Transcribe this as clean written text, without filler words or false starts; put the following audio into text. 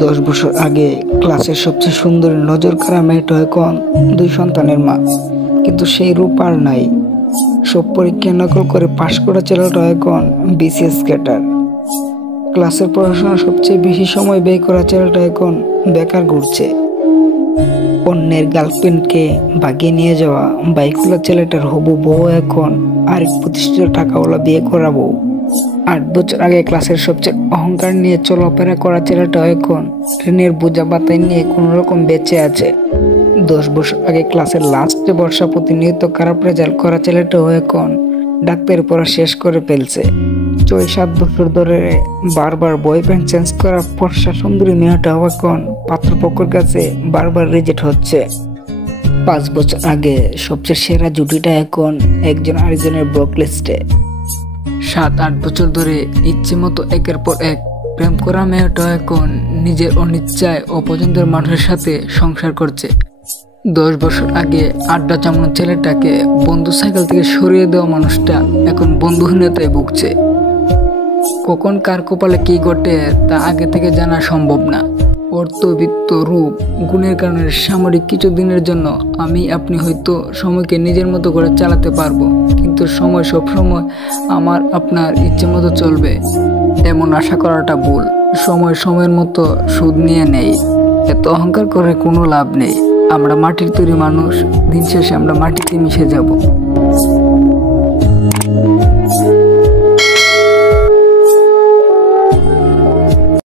10 বছর আগে ক্লাসের সবচেয়ে সুন্দরী নজর কাড়া মেয়েটা এখন 2 সন্তানের মা, কিন্তু সেই রূপ আর নাই। সব পরীক্ষা নকল করে পাশ করা ছেলেটা এখন বিসিএস ক্যাডার। ক্লাসের পড়াশোনা সবচেয়ে বেশি সময় ব্যয় করা ছেলেটা এখন বেকার ঘুরছে। অন্যের গার্লফ্রেন্ডকে ভাগিয়ে নিয়ে যাওয়া বাইকওয়ালা ছেলেটার হবু বউ এখন আরেক প্রতিষ্ঠিত টাকাওয়ালা বিয়ে করাবো। 8 বছর আগে ক্লাসের সবচেয়ে অহংকার নিয়ে চলাফেরা করা ছেলেটা এখন ঋণের বোঝা বাতায় নিয়ে কোনো রকম বেঁচে আছে। 10 বছর আগে ক্লাসের লাস্টে বর্ষা প্রতিনিয়ত খারাপ রেজাল্ট করা ছেলেটাও এখন ডাক্তারি পড়া শেষ করে ফেলছে। 6-7 বছর ধরে বারবার বয়ফ্রেন্ড চেঞ্জ করা ফর্সা সুন্দরী মেয়েটাও এখন পাত্রপক্ষের কাছে বারবার রিজেক্ট হচ্ছে। 5 বছর আগে সবচেয়ে সেরা জুটিটা এখন একজন আরেকজনের ব্লক লিস্টে। 7-8 বছর ধরে ইচ্ছে মতো একের পর এক প্রেম করা মেয়েটা এখন নিজের অনিচ্ছায় অপছন্দের মানুষের সাথে সংসার করছে। 10 বছর আগে আড্ডা জমানো ছেলেটাকে বন্ধু সাইকেল থেকে সরিয়ে দেওয়া মানুষটা এখন বন্ধুহীনতায় ভুগছে। কখন কার কপালে কি ঘটে তা আগে থেকে জানা সম্ভব না। অর্থবিত্ত রূপ গুণের কারণে সামরিক কিছু দিনের জন্য আমি আপনি হয়তো সময়কে নিজের মতো করে চালাতে পারবো, কিন্তু সময় সবসময় আমার আপনার ইচ্ছে মতো চলবে এমন আশা করাটা ভুল। সময় সময়ের মতো সুদ নিয়ে নেই, এত অহংকার করে কোনো লাভ নেই। আমরা মাটির তৈরি মানুষ, দিন শেষে আমরা মাটিতে মিশে যাব।